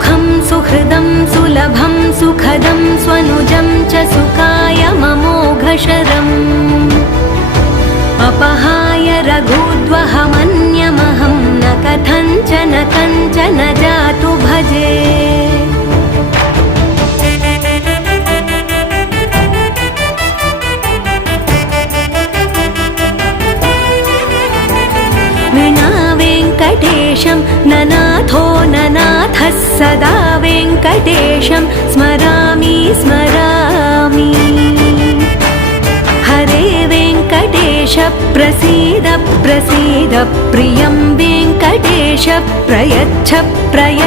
सुखं सुहृदं सुलभं सुखदं स्वनुजं च सुखाय ममोघशरम् अपहाय रघुद्वहमन्यमहं न कथञ्चन कञ्चन जातु भजे। विना वेङ्कटेशं ननाथो ननाथः सदा वेङ्कटेशं स्मरामि स्मरामि। हरे वेङ्कटेश प्रसीद प्रसीद प्रियं वेङ्कटेश प्रयच्छ प्रयच्छ।